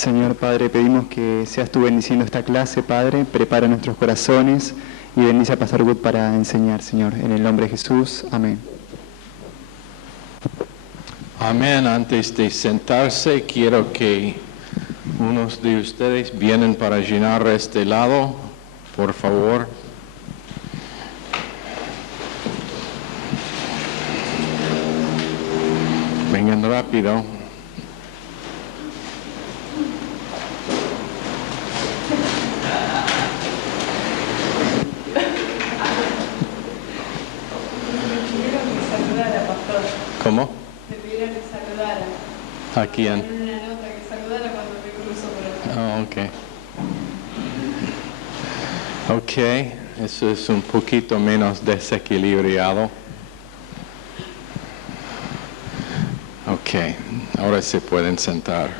Señor Padre, pedimos que seas tú bendiciendo esta clase, Padre, prepara nuestros corazones y bendice a Pastor Wood para enseñar, Señor. En el nombre de Jesús, amén. Amén. Antes de sentarse, quiero que unos de ustedes vienen para llenar este lado, por favor. Vengan rápido. ¿Cómo? Me pidieron que saludara. ¿A quién? En una nota que saludara cuando me cruzo por acá. Ok, eso es un poquito menos desequilibrado. Ok, ahora se pueden sentar.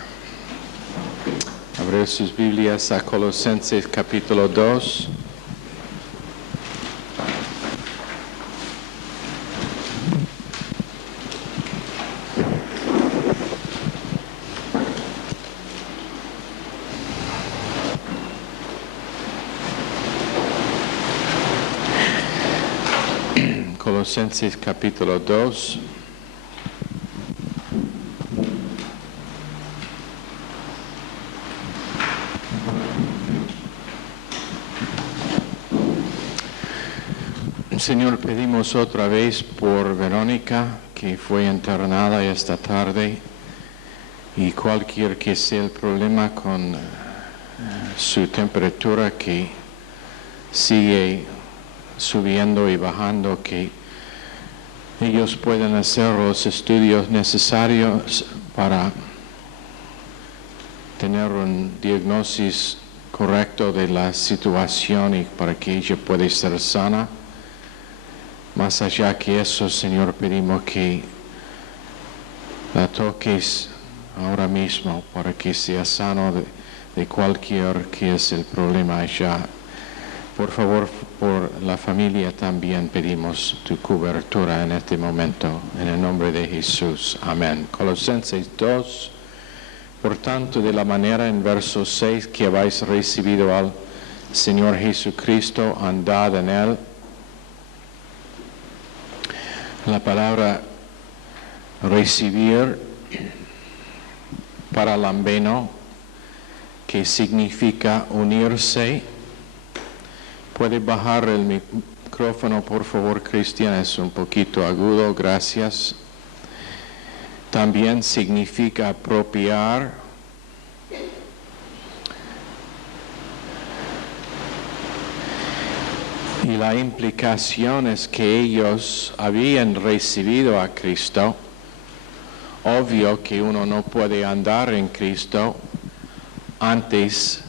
Abrir sus Biblias a Colosenses capítulo 2. Colosenses capítulo 2. Señor, pedimos otra vez por Verónica, que fue internada esta tarde, y cualquier que sea el problema con su temperatura que sigue subiendo y bajando, que ellos puedan hacer los estudios necesarios para tener un diagnóstico correcto de la situación y para que ella pueda ser sana. Más allá que eso, Señor, pedimos que la toques ahora mismo para que sea sano de cualquier que es el problema allá. Por favor, por la familia también pedimos tu cobertura en este momento, en el nombre de Jesús. Amén. Colosenses 2. Por tanto, de la manera en verso 6 que habéis recibido al Señor Jesucristo, andad en él. La palabra recibir para lambeno, que significa unirse. Puede bajar el micrófono, por favor, Cristian, es un poquito agudo, gracias. También significa apropiar. Y la implicación es que ellos habían recibido a Cristo. Obvio que uno no puede andar en Cristo antes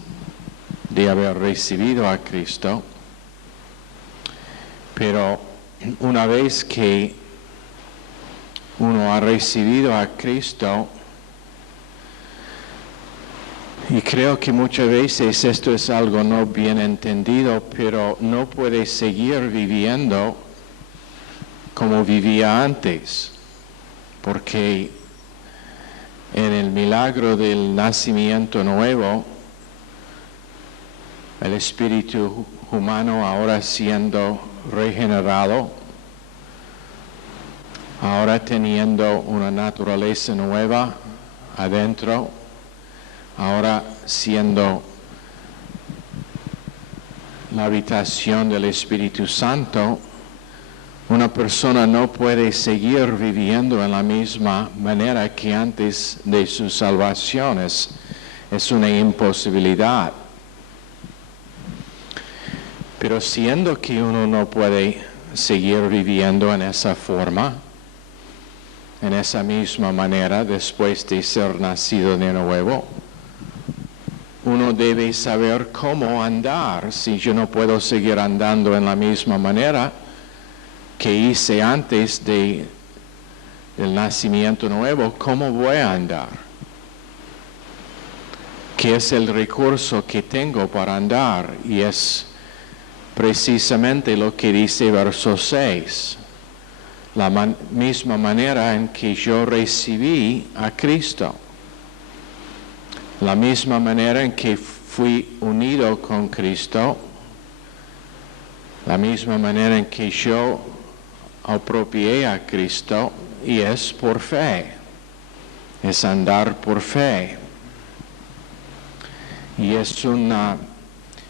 de haber recibido a Cristo. Pero una vez que uno ha recibido a Cristo, y creo que muchas veces esto es algo no bien entendido, pero no puede seguir viviendo como vivía antes, porque en el milagro del nacimiento nuevo, el espíritu humano ahora siendo regenerado, ahora teniendo una naturaleza nueva adentro, ahora siendo la habitación del Espíritu Santo, una persona no puede seguir viviendo en la misma manera que antes de su salvación. Es una imposibilidad. Pero siendo que uno no puede seguir viviendo en esa forma, en esa misma manera después de ser nacido de nuevo, uno debe saber cómo andar. Si yo no puedo seguir andando en la misma manera que hice antes del nacimiento nuevo, ¿cómo voy a andar? ¿Qué es el recurso que tengo para andar? Y es precisamente lo que dice verso 6. La misma manera en que yo recibí a Cristo. La misma manera en que fui unido con Cristo, la misma manera en que yo apropié a Cristo, y es por fe, es andar por fe. Y es un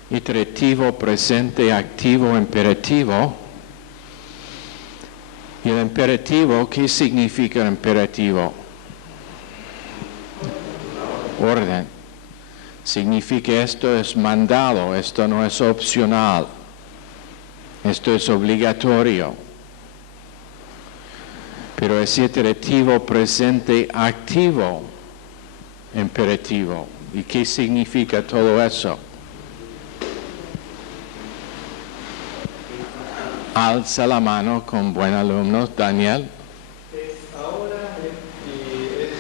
iterativo, presente, activo, imperativo. Y el imperativo, ¿qué significa el imperativo? Orden. Significa esto es mandado, esto no es opcional, esto es obligatorio. Pero es iterativo, presente, activo, imperativo. ¿Y qué significa todo eso? Alza la mano con buen alumno, Daniel. Es ahora y es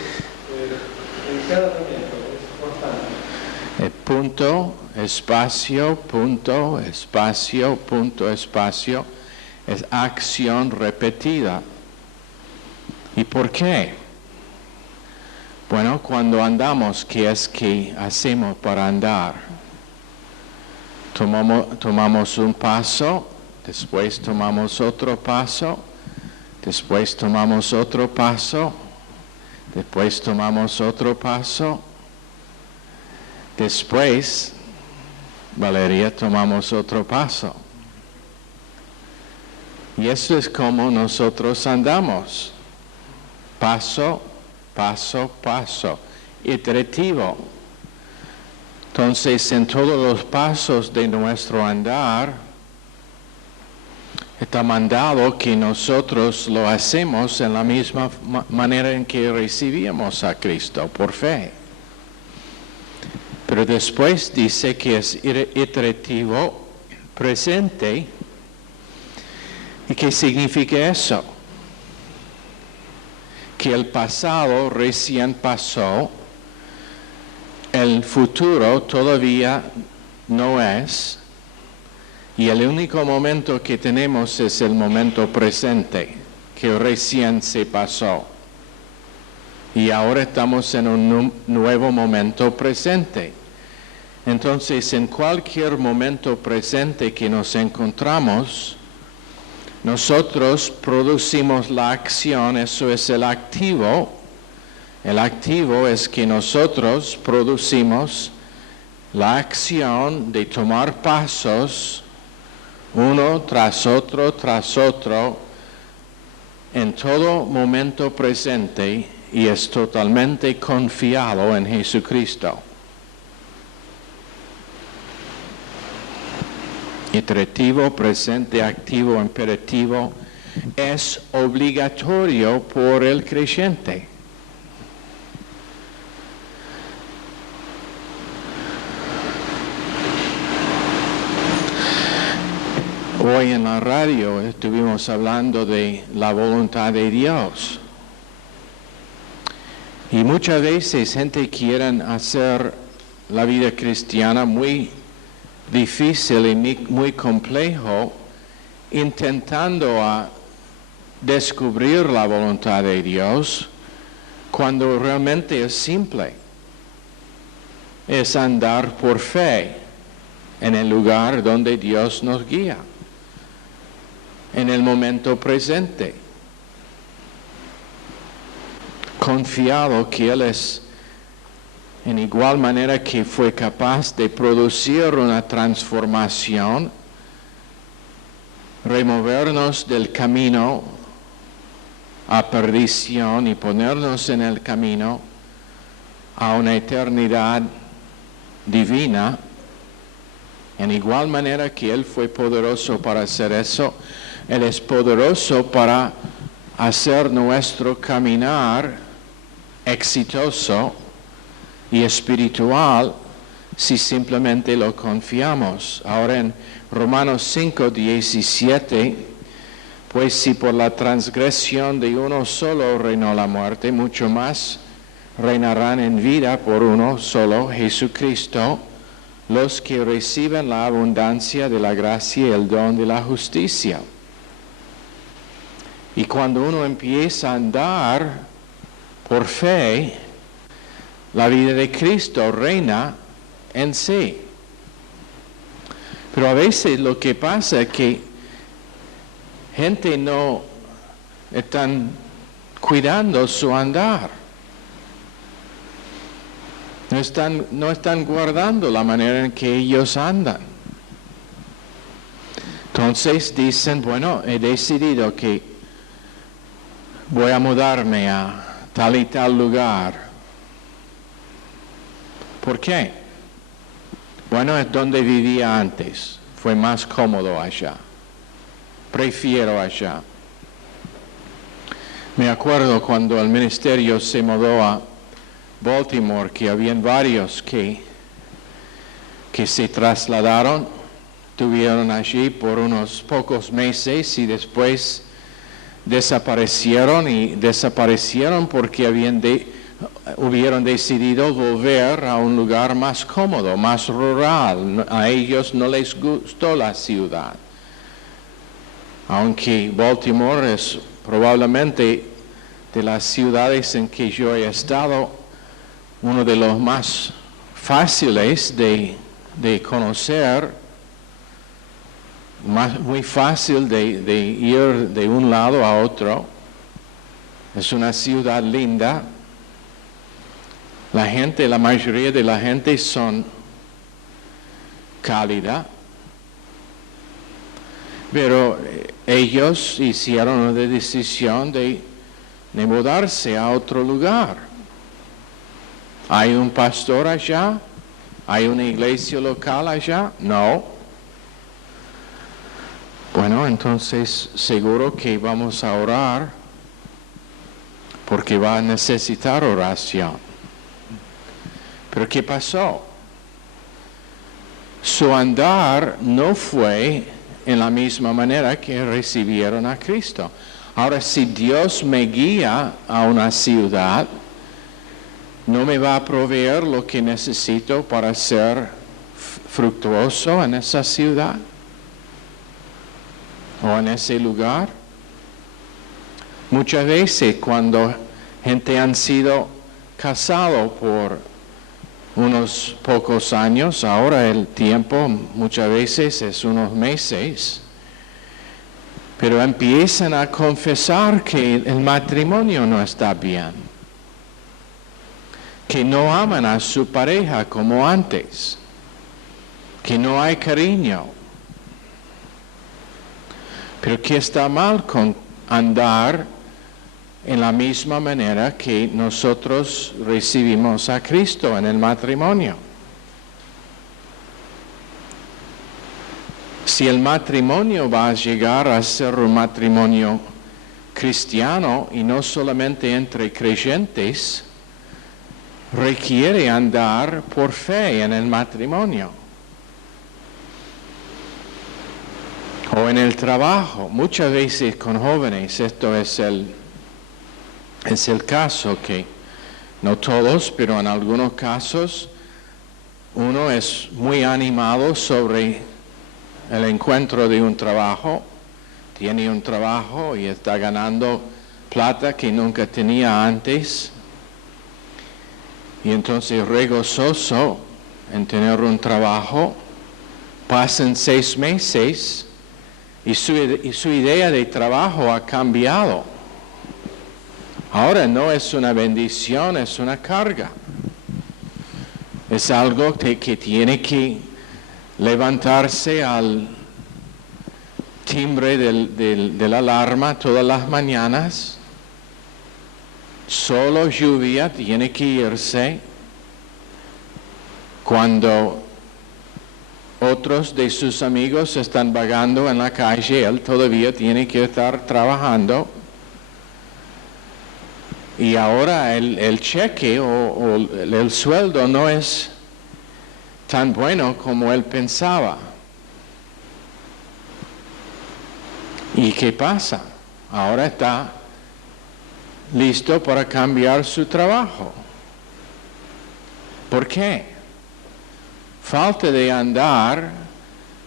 en cada momento, es constante. Punto, espacio, punto, espacio, punto, espacio. Es acción repetida. ¿Y por qué? Bueno, cuando andamos, ¿qué es que hacemos para andar? Tomamos un paso, después tomamos otro paso, después tomamos otro paso, después tomamos otro paso, después, Valeria, tomamos otro paso. Y eso es como nosotros andamos. Paso, paso, paso. Iterativo. Entonces, en todos los pasos de nuestro andar, está mandado que nosotros lo hacemos en la misma manera en que recibimos a Cristo, por fe. Pero después dice que es iterativo, presente. ¿Y qué significa eso? Que el pasado recién pasó, el futuro todavía no es, y el único momento que tenemos es el momento presente, que recién se pasó. Y ahora estamos en un nuevo momento presente. Entonces, en cualquier momento presente que nos encontramos, nosotros producimos la acción, eso es el activo. El activo es que nosotros producimos la acción de tomar pasos, uno tras otro, en todo momento presente, y es totalmente confiado en Jesucristo. Iterativo, presente, activo, imperativo, es obligatorio por el creyente. Hoy en la radio estuvimos hablando de la voluntad de Dios. Y muchas veces gente quiere hacer la vida cristiana muy difícil y muy complejo, intentando descubrir la voluntad de Dios, cuando realmente es simple. Es andar por fe en el lugar donde Dios nos guía, en el momento presente, confiado que Él es en igual manera que fue capaz de producir una transformación, removernos del camino a perdición y ponernos en el camino a una eternidad divina. En igual manera que Él fue poderoso para hacer eso, Él es poderoso para hacer nuestro caminar exitoso y espiritual si simplemente lo confiamos. Ahora en Romanos 5:17, pues si por la transgresión de uno solo reinó la muerte, mucho más reinarán en vida por uno solo, Jesucristo, los que reciben la abundancia de la gracia y el don de la justicia. Y cuando uno empieza a andar por fe, La vida de Cristo reina en sí. Pero a veces lo que pasa es que gente no están cuidando su andar. No están guardando la manera en que ellos andan. Entonces dicen, bueno, he decidido que voy a mudarme a tal y tal lugar. ¿Por qué? Bueno, es donde vivía antes. Fue más cómodo allá. Prefiero allá. Me acuerdo cuando el ministerio se mudó a Baltimore, que habían varios que se trasladaron, estuvieron allí por unos pocos meses y después desaparecieron porque hubieron decidido volver a un lugar más cómodo, más rural. A ellos no les gustó la ciudad. Aunque Baltimore es probablemente de las ciudades en que yo he estado, uno de los más fáciles de conocer, muy fácil de ir de un lado a otro. Es una ciudad linda. La mayoría de la gente son cálida. Pero ellos hicieron la decisión de mudarse a otro lugar. ¿Hay un pastor allá? ¿Hay una iglesia local allá? No. Bueno, entonces seguro que vamos a orar porque va a necesitar oración. Pero ¿qué pasó? Su andar no fue en la misma manera que recibieron a Cristo. Ahora, si Dios me guía a una ciudad, ¿no me va a proveer lo que necesito para ser fructuoso en esa ciudad? ¿O en ese lugar? Muchas veces cuando gente han sido casados por unos pocos años, ahora el tiempo muchas veces es unos meses, pero empiezan a confesar que el matrimonio no está bien, que no aman a su pareja como antes, que no hay cariño. Pero ¿qué está mal con andar en la misma manera que nosotros recibimos a Cristo en el matrimonio? Si el matrimonio va a llegar a ser un matrimonio cristiano y no solamente entre creyentes, requiere andar por fe en el matrimonio. O en el trabajo. Muchas veces con jóvenes esto es el caso, que no todos, pero en algunos casos uno es muy animado sobre el encuentro de un trabajo, tiene un trabajo y está ganando plata que nunca tenía antes, y entonces regozoso en tener un trabajo. Pasan 6 meses y su idea de trabajo ha cambiado. Ahora no es una bendición, es una carga. Es algo que tiene que levantarse al timbre de la alarma todas las mañanas. Solo lluvia, tiene que irse. Cuando otros de sus amigos están vagando en la calle, él todavía tiene que estar trabajando. Y ahora el cheque o el sueldo no es tan bueno como él pensaba. ¿Y qué pasa? Ahora está listo para cambiar su trabajo. ¿Por qué? Falta de andar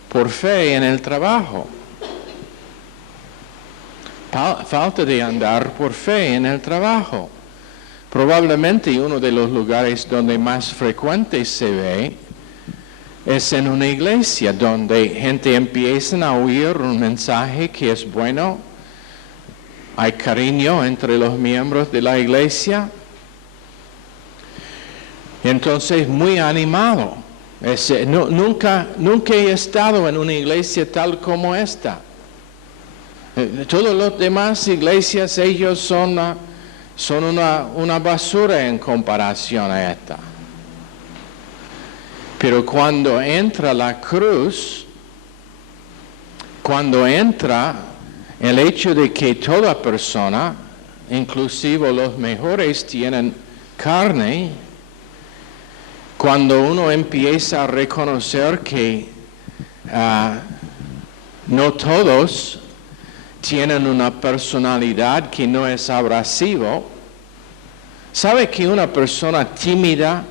por fe en el trabajo. Falta de andar por fe en el trabajo. Probablemente uno de los lugares donde más frecuente se ve es en una iglesia donde gente empieza a oír un mensaje que es bueno, hay cariño entre los miembros de la iglesia, entonces muy animado. Nunca he estado en una iglesia tal como esta. Todas las demás iglesias, ellos son una basura en comparación a esta. Pero cuando entra la cruz, cuando entra el hecho de que toda persona, inclusive los mejores, tienen carne, cuando uno empieza a reconocer que no todos tienen una personalidad que no es abrasivo, ¿sabe que una persona tímida,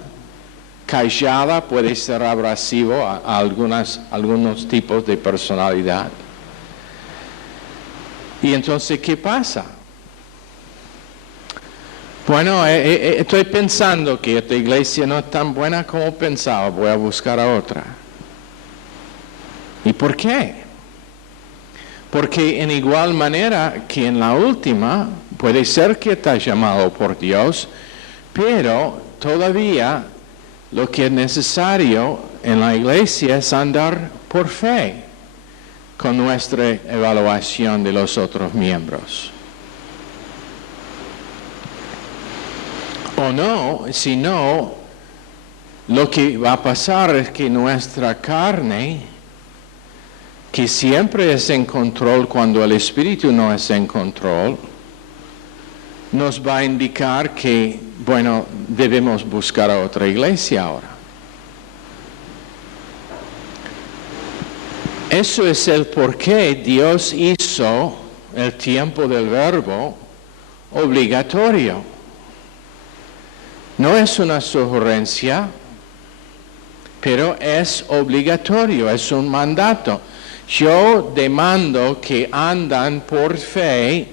callada, puede ser abrasivo a algunos tipos de personalidad? Y entonces, ¿qué pasa? Bueno, estoy pensando que esta iglesia no es tan buena como pensaba, voy a buscar a otra. ¿Y por qué? Porque en igual manera que en la última, puede ser que está llamado por Dios, pero todavía lo que es necesario en la iglesia es andar por fe con nuestra evaluación de los otros miembros. O no, si no, lo que va a pasar es que nuestra carne, que siempre es en control cuando el Espíritu no es en control, nos va a indicar que, bueno, debemos buscar a otra iglesia ahora. Eso es el por qué Dios hizo el tiempo del Verbo obligatorio. No es una sugerencia, pero es obligatorio, es un mandato. Yo demando que andan por fe.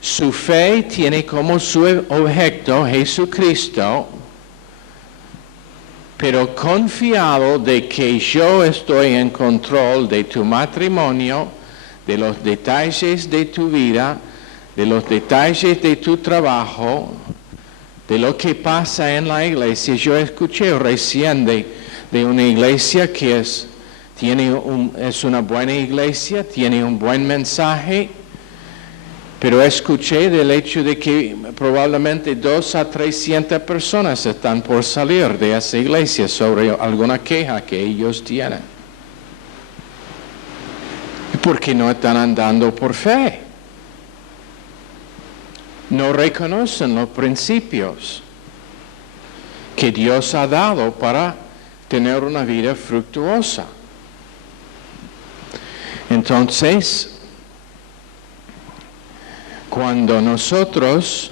Su fe tiene como su objeto Jesucristo, pero confiado de que yo estoy en control de tu matrimonio, de los detalles de tu vida, de los detalles de tu trabajo, de lo que pasa en la iglesia. Yo escuché recién de una iglesia que es una buena iglesia, tiene un buen mensaje, pero escuché del hecho de que probablemente 200 a 300 personas están por salir de esa iglesia sobre alguna queja que ellos tienen. Porque no están andando por fe. No reconocen los principios que Dios ha dado para tener una vida fructuosa. Entonces, cuando nosotros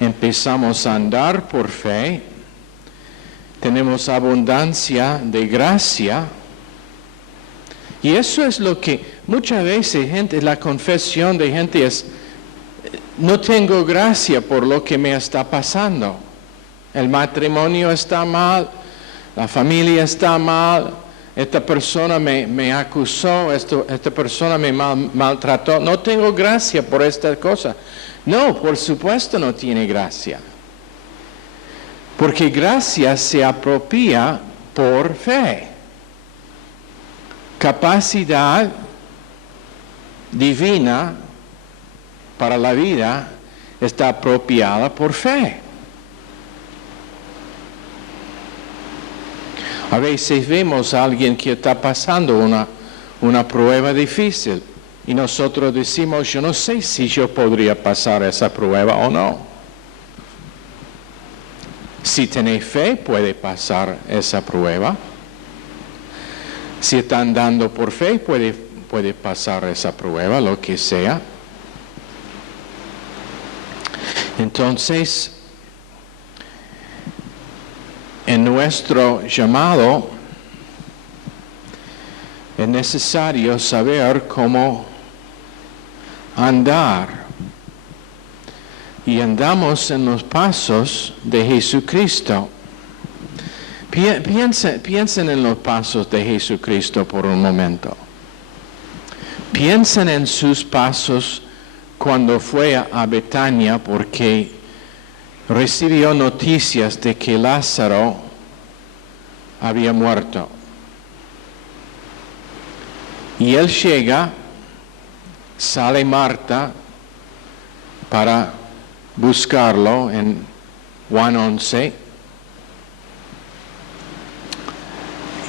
empezamos a andar por fe, tenemos abundancia de gracia, y eso es lo que muchas veces la confesión de gente es: no tengo gracia por lo que me está pasando. El matrimonio está mal, la familia está mal, esta persona me acusó, esta persona me maltrató. No tengo gracia por esta cosa. No, por supuesto no tiene gracia. Porque gracia se apropia por fe. Capacidad divina para la vida está apropiada por fe. A veces vemos a alguien que está pasando una prueba difícil y nosotros decimos: yo no sé si yo podría pasar esa prueba o no. Si tiene fe, puede pasar esa prueba. Si está andando por fe, puede pasar esa prueba, lo que sea. Entonces, en nuestro llamado es necesario saber cómo andar y andamos en los pasos de Jesucristo. Piensen en los pasos de Jesucristo por un momento. Piensen en sus pasos cuando fue a Betania porque recibió noticias de que Lázaro había muerto. Y él llega, sale Marta para buscarlo en Juan 11.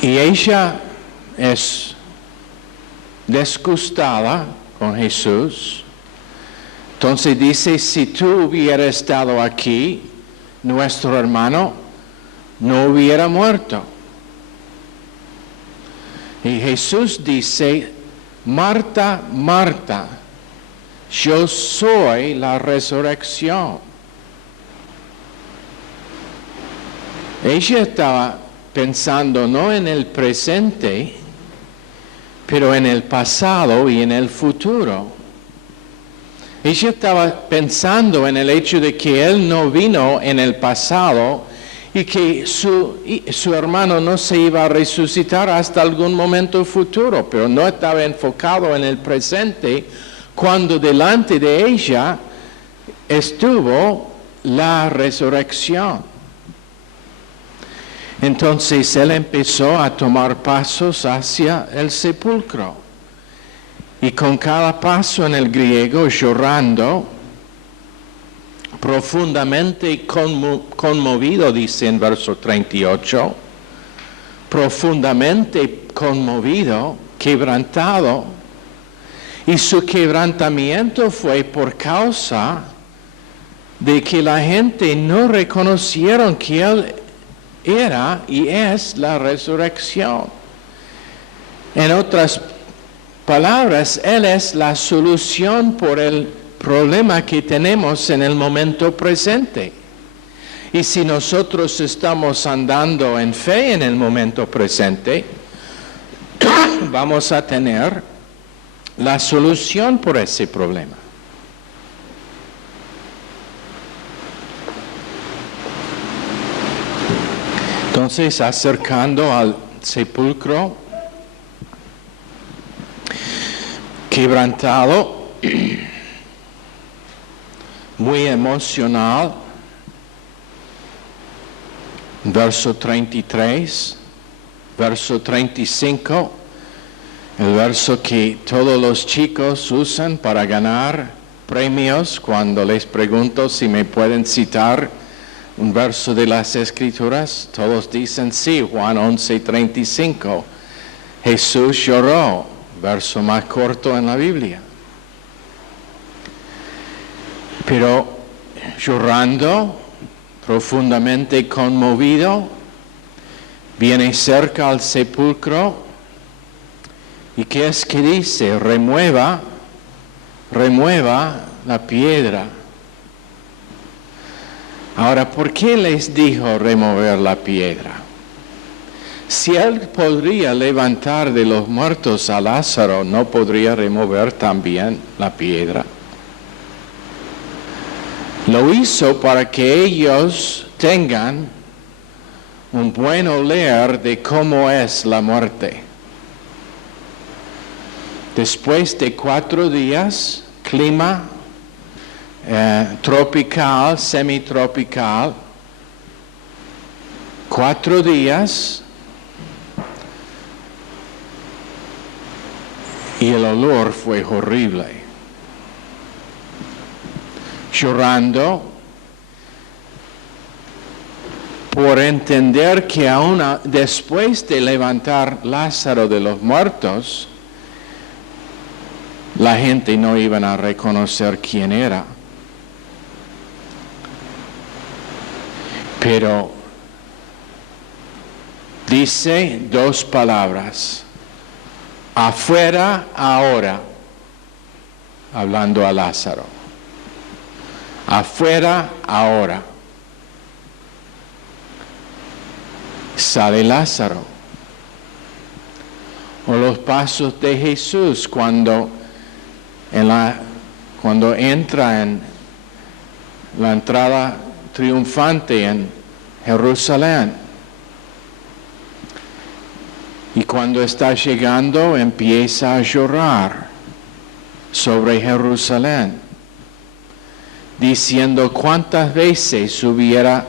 Y ella es disgustada con Jesús. Entonces dice, si tú hubieras estado aquí, nuestro hermano no hubiera muerto. Y Jesús dice, Marta, Marta, yo soy la resurrección. Ella estaba pensando no en el presente, pero en el pasado y en el futuro. Ella estaba pensando en el hecho de que Él no vino en el pasado y que su hermano no se iba a resucitar hasta algún momento futuro, pero no estaba enfocado en el presente cuando delante de ella estuvo la resurrección. Entonces él empezó a tomar pasos hacia el sepulcro. Y con cada paso en el griego, llorando, profundamente conmovido, dice en verso 38, profundamente conmovido, quebrantado. Y su quebrantamiento fue por causa de que la gente no reconocieron que Él era y es la resurrección. En otras palabras, Él es la solución por el problema que tenemos en el momento presente. Y si nosotros estamos andando en fe en el momento presente, vamos a tener la solución por ese problema. Entonces, acercando al sepulcro, quebrantado, muy emocional, verso 33, verso 35, el verso que todos los chicos usan para ganar premios cuando les pregunto si me pueden citar un verso de las Escrituras, todos dicen sí, Juan 11:35. Jesús lloró, verso más corto en la Biblia. Pero llorando, profundamente conmovido, viene cerca al sepulcro. ¿Y qué es que dice? Remueva la piedra. Ahora, ¿por qué les dijo remover la piedra? Si Él podría levantar de los muertos a Lázaro, ¿no podría remover también la piedra? Lo hizo para que ellos tengan un buen oler de cómo es la muerte. Después de 4 días, clima tropical, semitropical, 4 días, y el olor fue horrible. Llorando por entender que aún después de levantar Lázaro de los muertos, la gente no iba a reconocer quién era. Pero dice 2 palabras, afuera ahora, hablando a Lázaro, afuera ahora. Sale Lázaro. O los pasos de Jesús cuando entra la entrada triunfante en Jerusalén. Y cuando está llegando, empieza a llorar sobre Jerusalén, diciendo cuántas veces hubiera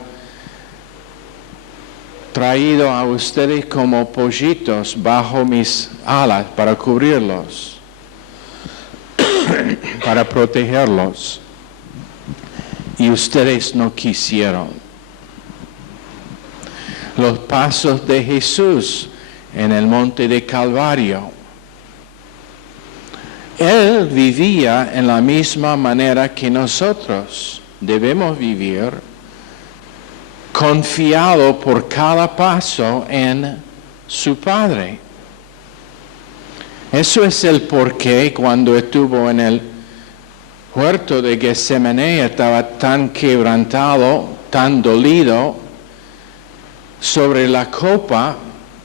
traído a ustedes como pollitos bajo mis alas para cubrirlos, para protegerlos. Y ustedes no quisieron. Los pasos de Jesús en el monte de Calvario. Él vivía en la misma manera que nosotros debemos vivir, confiado por cada paso en su Padre. Eso es el porqué cuando estuvo en el huerto de Getsemaní estaba tan quebrantado, tan dolido sobre la copa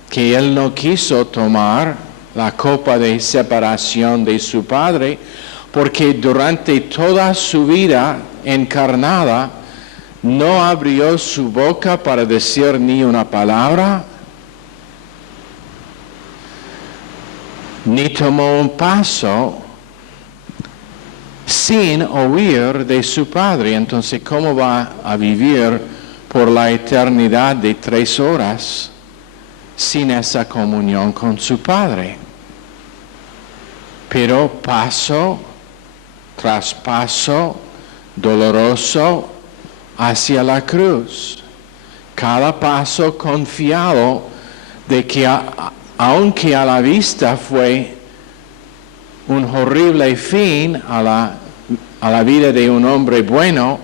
que él no quiso tomar, la copa de separación de su Padre, porque durante toda su vida encarnada no abrió su boca para decir ni una palabra, ni tomó un paso sin oír de su Padre. Entonces, ¿cómo va a vivir por la eternidad de 3 horas sin esa comunión con su Padre? Pero paso tras paso doloroso hacia la cruz, cada paso confiado de que aunque a la vista fue un horrible fin a la vida de un hombre bueno,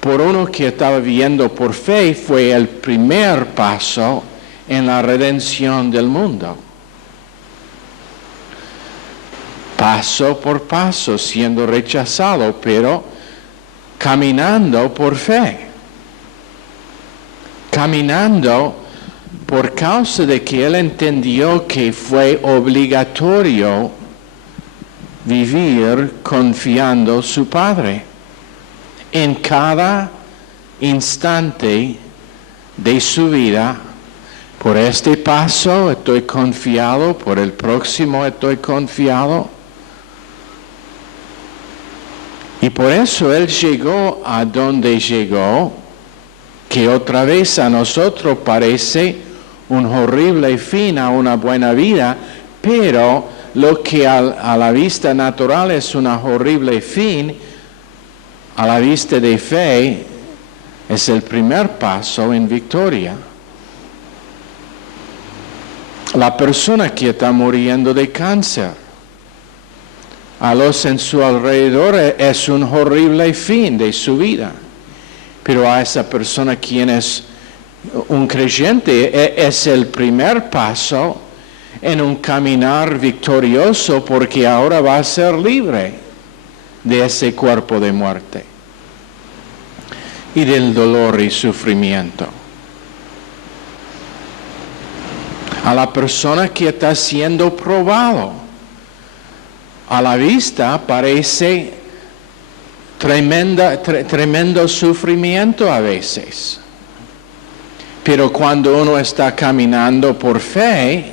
por uno que estaba viviendo por fe, fue el primer paso en la redención del mundo. Paso por paso, siendo rechazado, pero caminando por fe. Caminando por causa de que él entendió que fue obligatorio vivir confiando en su Padre. En cada instante de su vida, por este paso estoy confiado, por el próximo estoy confiado. Y por eso él llegó a donde llegó, que otra vez a nosotros parece un horrible fin a una buena vida, pero lo que a la vista natural es un horrible fin, a la vista de fe es el primer paso en victoria. La persona que está muriendo de cáncer, a los en su alrededor es un horrible fin de su vida, pero a esa persona quien es un creyente es el primer paso en un caminar victorioso, porque ahora va a ser libre de ese cuerpo de muerte y del dolor y sufrimiento. A la persona que está siendo probado, a la vista parece tremendo sufrimiento a veces. Pero cuando uno está caminando por fe,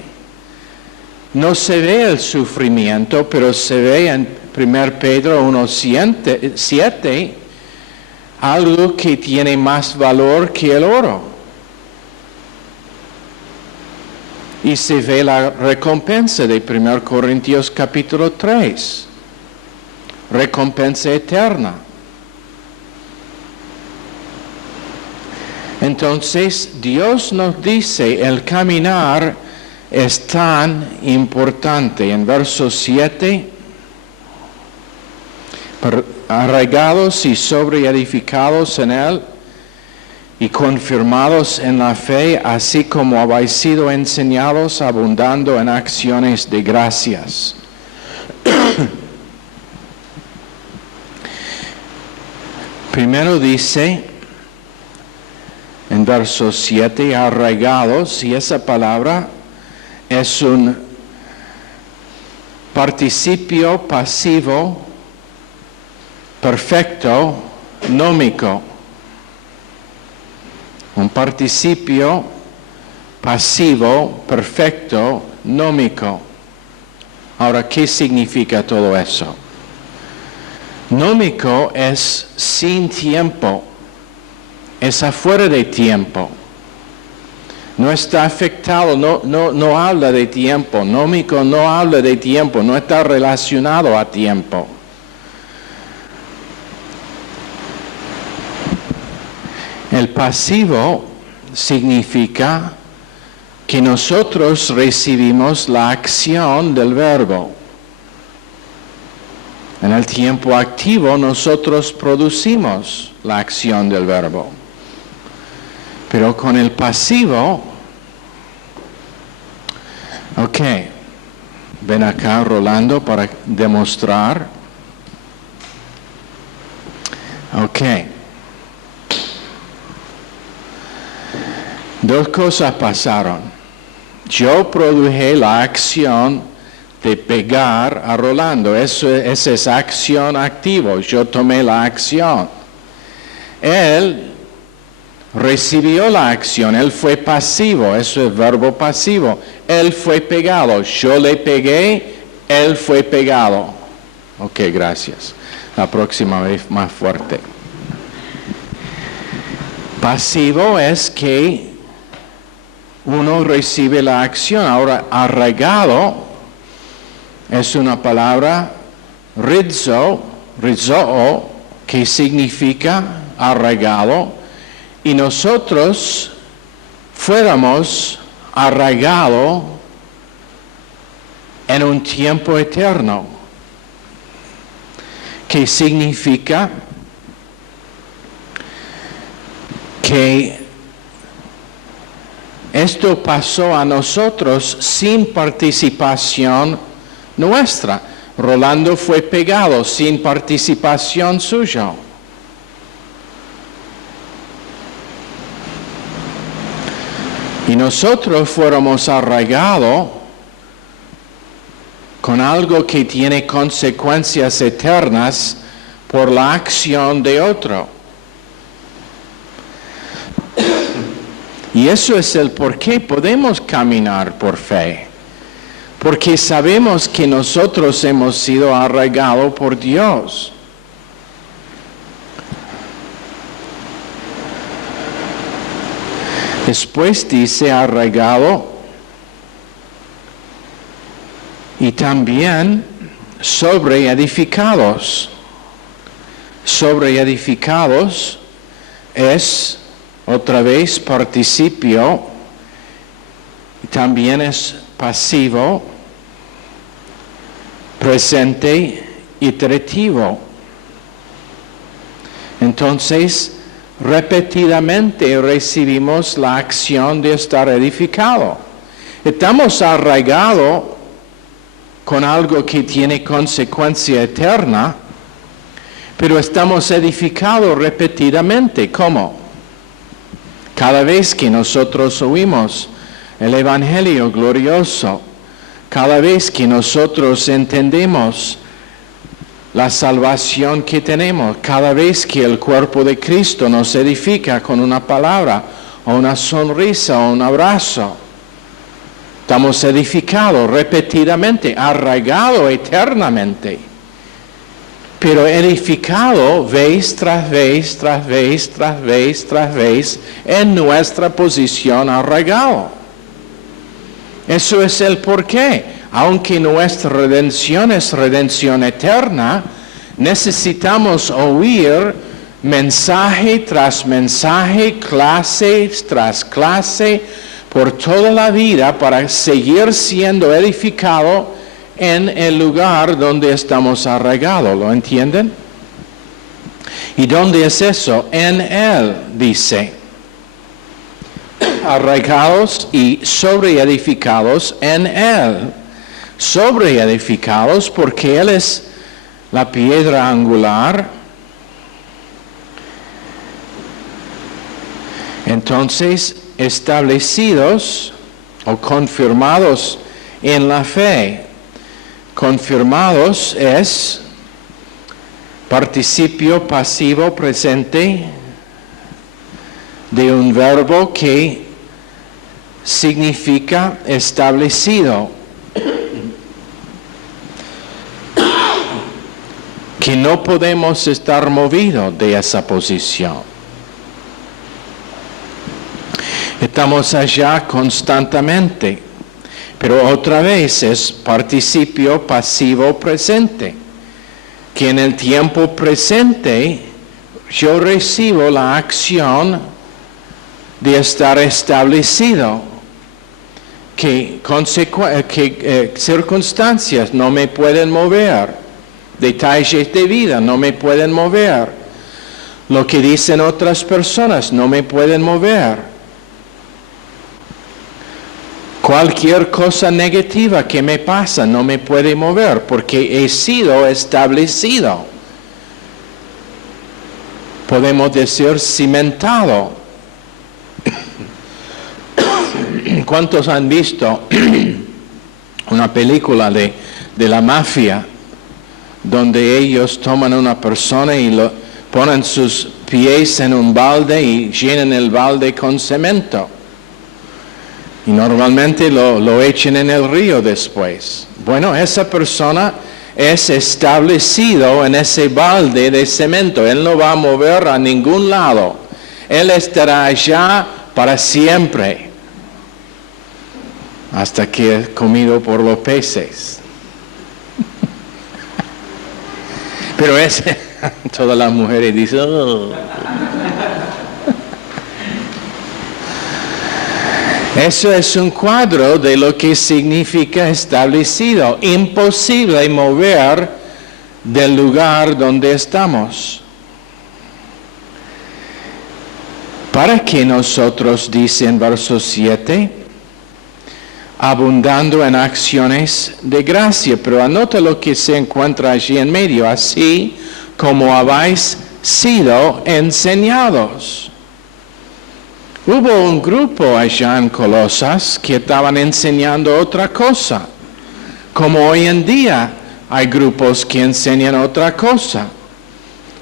no se ve el sufrimiento, pero se ve en 1 Pedro 1:7 algo que tiene más valor que el oro. Y se ve la recompensa de 1 Corintios capítulo 3. Recompensa eterna. Entonces, Dios nos dice, el caminar es tan importante. En verso 7, arraigados y sobreedificados en Él, y confirmados en la fe, así como habéis sido enseñados, abundando en acciones de gracias. Primero dice, en verso 7, arraigados, y esa palabra es un participio pasivo perfecto nómico. Un participio pasivo, perfecto, nómico. Ahora, ¿qué significa todo eso? Nómico es sin tiempo, es afuera de tiempo. No está afectado, no habla de tiempo. Nómico no habla de tiempo, no está relacionado a tiempo. El pasivo significa que nosotros recibimos la acción del verbo. En el tiempo activo nosotros producimos la acción del verbo. Pero con el pasivo, ok, ven acá Rolando para demostrar. Ok. Dos cosas pasaron. Yo produje la acción de pegar a Rolando. Esa es acción activa. Yo tomé la acción. Él recibió la acción. Él fue pasivo. Eso es verbo pasivo. Él fue pegado. Yo le pegué. Él fue pegado. Ok, gracias. La próxima vez más fuerte. Pasivo es que uno recibe la acción. Ahora, arraigado es una palabra rizzo, que significa arraigado, y nosotros fuéramos arraigados en un tiempo eterno, que significa que esto pasó a nosotros sin participación nuestra. Rolando fue pegado sin participación suya. Y nosotros fuéramos arraigados con algo que tiene consecuencias eternas por la acción de otro. Y eso es el por qué podemos caminar por fe. Porque sabemos que nosotros hemos sido arraigados por Dios. Después dice arraigado y también sobreedificados. Sobreedificados es otra vez participio, también es pasivo, presente, iterativo. Entonces, repetidamente recibimos la acción de estar edificado. Estamos arraigados con algo que tiene consecuencia eterna, pero estamos edificados repetidamente. ¿Cómo? Cada vez que nosotros oímos el Evangelio glorioso, cada vez que nosotros entendemos la salvación que tenemos, cada vez que el cuerpo de Cristo nos edifica con una palabra, o una sonrisa, o un abrazo, estamos edificados repetidamente, arraigados eternamente. Pero edificado vez tras vez, tras vez, tras vez, tras vez, en nuestra posición arraigado. Eso es el porqué. Aunque nuestra redención es redención eterna, necesitamos oír mensaje tras mensaje, clase tras clase, por toda la vida para seguir siendo edificado en el lugar donde estamos arraigados. ¿Lo entienden? ¿Y dónde es eso? En Él, dice. Arraigados y sobreedificados en Él. Sobreedificados porque Él es la piedra angular. Entonces, establecidos o confirmados en la fe. Confirmados es participio pasivo presente de un verbo que significa establecido, que no podemos estar movidos de esa posición. Estamos allá constantemente, pero otra vez es participio pasivo presente, que en el tiempo presente yo recibo la acción de estar establecido, que circunstancias no me pueden mover, detalles de vida no me pueden mover, lo que dicen otras personas no me pueden mover, cualquier cosa negativa que me pasa no me puede mover porque he sido establecido, podemos decir cimentado. ¿Cuántos han visto una película de la mafia donde ellos toman a una persona y ponen sus pies en un balde y llenan el balde con cemento? Y normalmente lo echan en el río después. Bueno, esa persona es establecido en ese balde de cemento. Él no va a mover a ningún lado. Él estará allá para siempre. Hasta que es comido por los peces. Pero todas las mujeres dicen, oh. Eso es un cuadro de lo que significa establecido. Imposible mover del lugar donde estamos. Para que nosotros, dice en verso 7, abundando en acciones de gracia. Pero anota lo que se encuentra allí en medio. Así como habéis sido enseñados. Hubo un grupo allá en Colosas que estaban enseñando otra cosa. Como hoy en día hay grupos que enseñan otra cosa.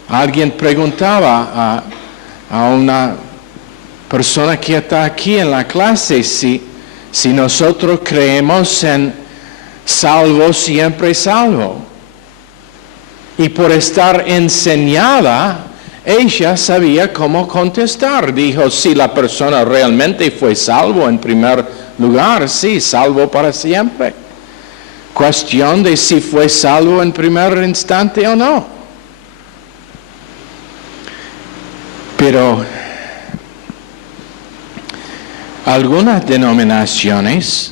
Alguien preguntaba a una persona que está aquí en la clase si nosotros creemos en salvo, siempre salvo. Y por estar enseñada, ella sabía cómo contestar. Dijo, si la persona realmente fue salvo en primer lugar, sí, salvo para siempre. Cuestión de si fue salvo en primer instante o no. Pero algunas denominaciones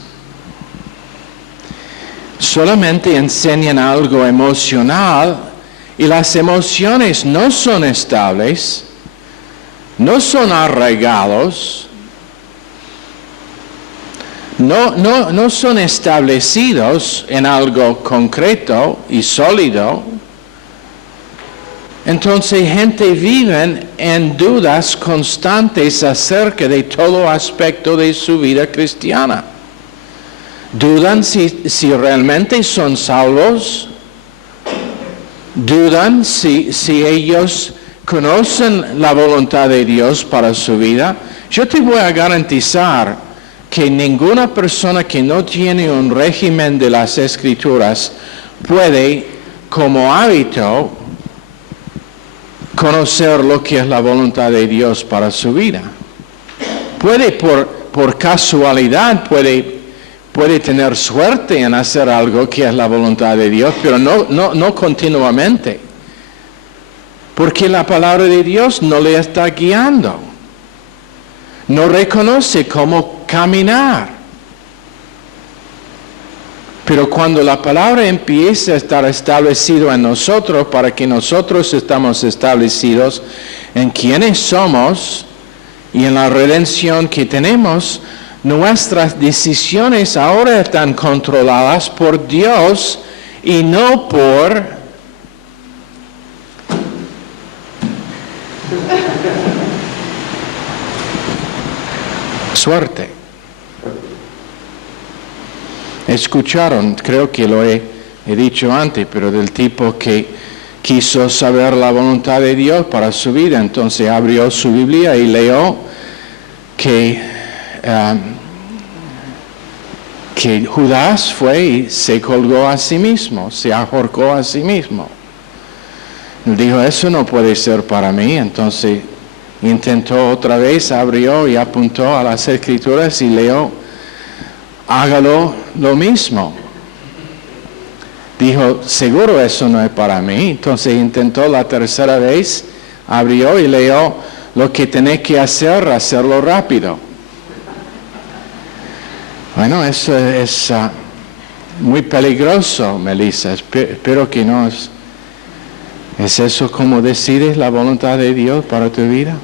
solamente enseñan algo emocional y las emociones no son estables, no son arraigados, no son establecidos en algo concreto y sólido. Entonces gente vive en dudas constantes acerca de todo aspecto de su vida cristiana. Dudan si realmente son salvos. Dudan si ellos conocen la voluntad de Dios para su vida. Yo te voy a garantizar que ninguna persona que no tiene un régimen de las Escrituras puede, como hábito, conocer lo que es la voluntad de Dios para su vida. Puede por casualidad, puede tener suerte en hacer algo que es la voluntad de Dios, pero no continuamente. Porque la palabra de Dios no le está guiando. No reconoce cómo caminar. Pero cuando la palabra empieza a estar establecida en nosotros, para que nosotros estamos establecidos en quiénes somos y en la redención que tenemos, nuestras decisiones ahora están controladas por Dios y no por suerte. Escucharon, creo que lo he dicho antes, pero del tipo que quiso saber la voluntad de Dios para su vida. Entonces abrió su Biblia y leyó que Judas fue y se colgó a sí mismo, se ahorcó a sí mismo. Él dijo, eso no puede ser para mí. Entonces intentó otra vez, abrió y apuntó a las Escrituras y leyó, hágalo lo mismo. Dijo, seguro eso no es para mí. Entonces intentó la tercera vez, abrió y leyó, lo que tenés que hacer, hacerlo rápido. Bueno, eso es muy peligroso, Melissa. Espero que no es. ¿Es eso como decides la voluntad de Dios para tu vida?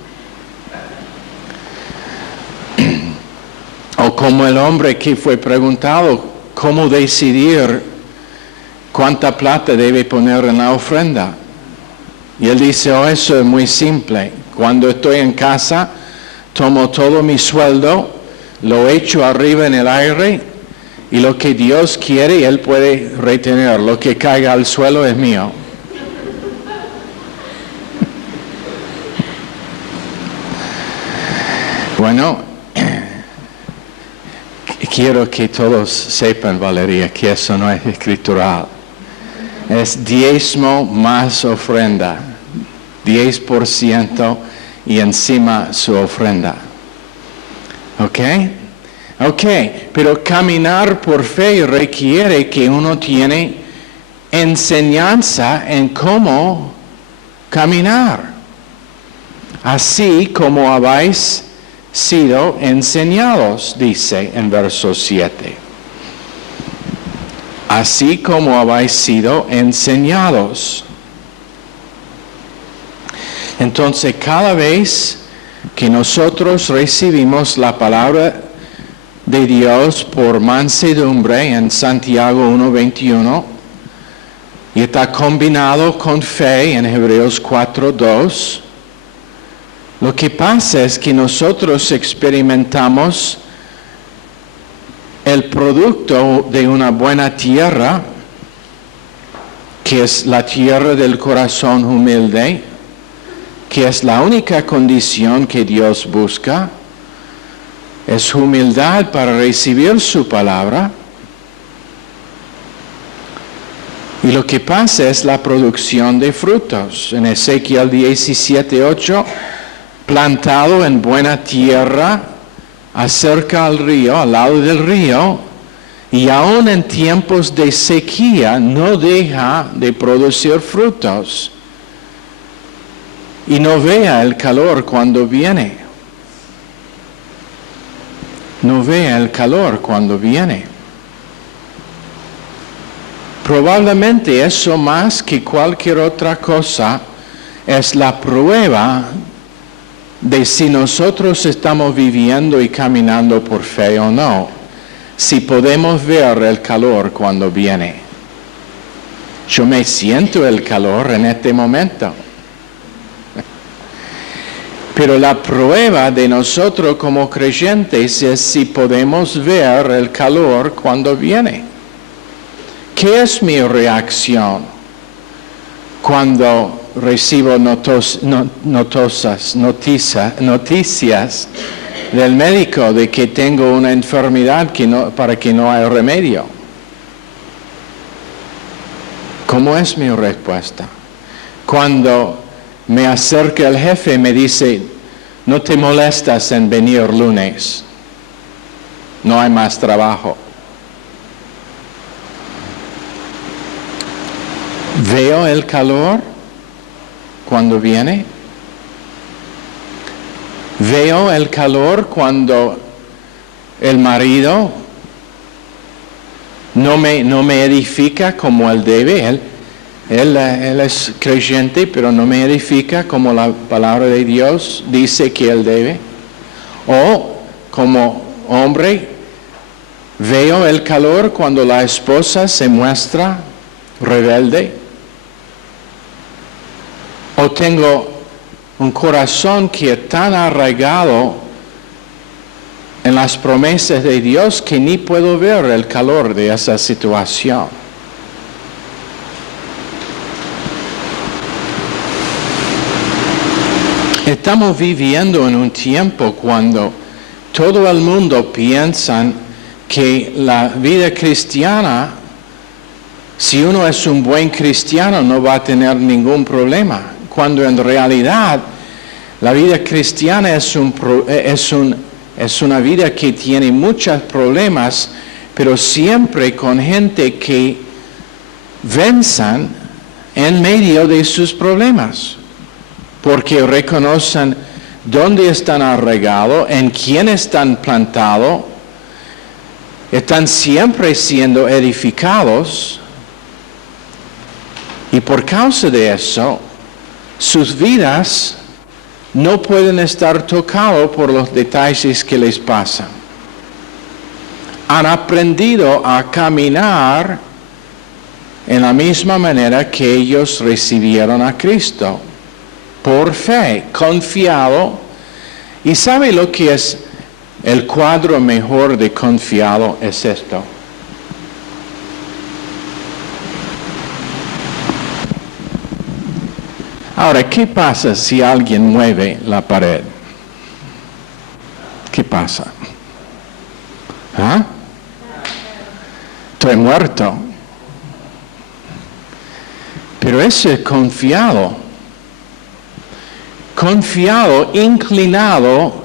O como el hombre que fue preguntado, ¿cómo decidir cuánta plata debe poner en la ofrenda? Y él dice, eso es muy simple. Cuando estoy en casa, tomo todo mi sueldo, lo echo arriba en el aire, y lo que Dios quiere, Él puede retener. Lo que caiga al suelo es mío. Bueno, quiero que todos sepan, Valeria, que eso no es escritural. Es diezmo más ofrenda, 10% y encima su ofrenda. ¿Ok? Ok, pero caminar por fe requiere que uno tiene enseñanza en cómo caminar. Así como habéis sido enseñados, dice en verso 7. Así como habéis sido enseñados. Entonces, cada vez que nosotros recibimos la palabra de Dios por mansedumbre en Santiago 1:21, y está combinado con fe en Hebreos 4:2, lo que pasa es que nosotros experimentamos el producto de una buena tierra, que es la tierra del corazón humilde, que es la única condición que Dios busca, es humildad para recibir su palabra. Y lo que pasa es la producción de frutos. En Ezequiel 17:8, plantado en buena tierra, acerca al río, al lado del río, y aún en tiempos de sequía no deja de producir frutos. Y no vea el calor cuando viene. No vea el calor cuando viene. Probablemente eso más que cualquier otra cosa es la prueba de si nosotros estamos viviendo y caminando por fe o no. Si podemos ver el calor cuando viene. Yo me siento el calor en este momento. Pero la prueba de nosotros como creyentes es si podemos ver el calor cuando viene. ¿Qué es mi reacción cuando recibo noticias del médico de que tengo una enfermedad para que no haya remedio? ¿Cómo es mi respuesta? Cuando me acerca el jefe y me dice, no te molestas en venir lunes, no hay más trabajo. ¿Veo el calor cuando viene? ¿Veo el calor cuando el marido no me edifica como él debe? Él es creyente, pero no me edifica como la palabra de Dios dice que él debe. O como hombre, veo el calor cuando la esposa se muestra rebelde. O tengo un corazón que es tan arraigado en las promesas de Dios que ni puedo ver el calor de esa situación. Estamos viviendo en un tiempo cuando todo el mundo piensa que la vida cristiana, si uno es un buen cristiano, no va a tener ningún problema, cuando en realidad la vida cristiana es una vida que tiene muchos problemas, pero siempre con gente que venzan en medio de sus problemas, porque reconocen dónde están arraigados, en quién están plantados, están siempre siendo edificados, y por causa de eso, sus vidas no pueden estar tocadas por los detalles que les pasan. Han aprendido a caminar en la misma manera que ellos recibieron a Cristo, por fe, confiado. ¿Y sabe lo que es el cuadro mejor de confiado? Es esto. Ahora, ¿qué pasa si alguien mueve la pared? ¿Qué pasa? ¿Ah? Estoy muerto. Pero ese es confiado, inclinado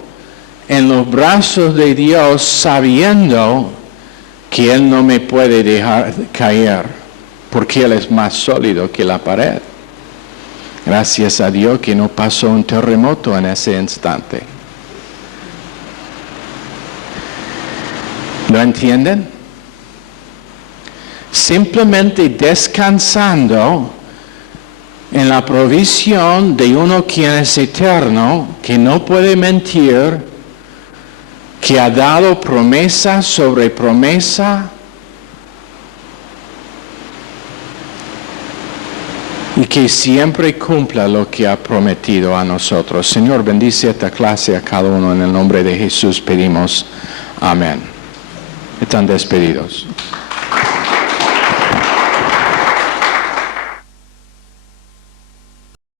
en los brazos de Dios, sabiendo que Él no me puede dejar caer, porque Él es más sólido que la pared. Gracias a Dios que no pasó un terremoto en ese instante. ¿Lo entienden? Simplemente descansando en la provisión de uno quien es eterno, que no puede mentir, que ha dado promesa sobre promesa, y que siempre cumpla lo que ha prometido a nosotros. Señor, bendice esta clase a cada uno. En el nombre de Jesús pedimos. Amén. Están despedidos.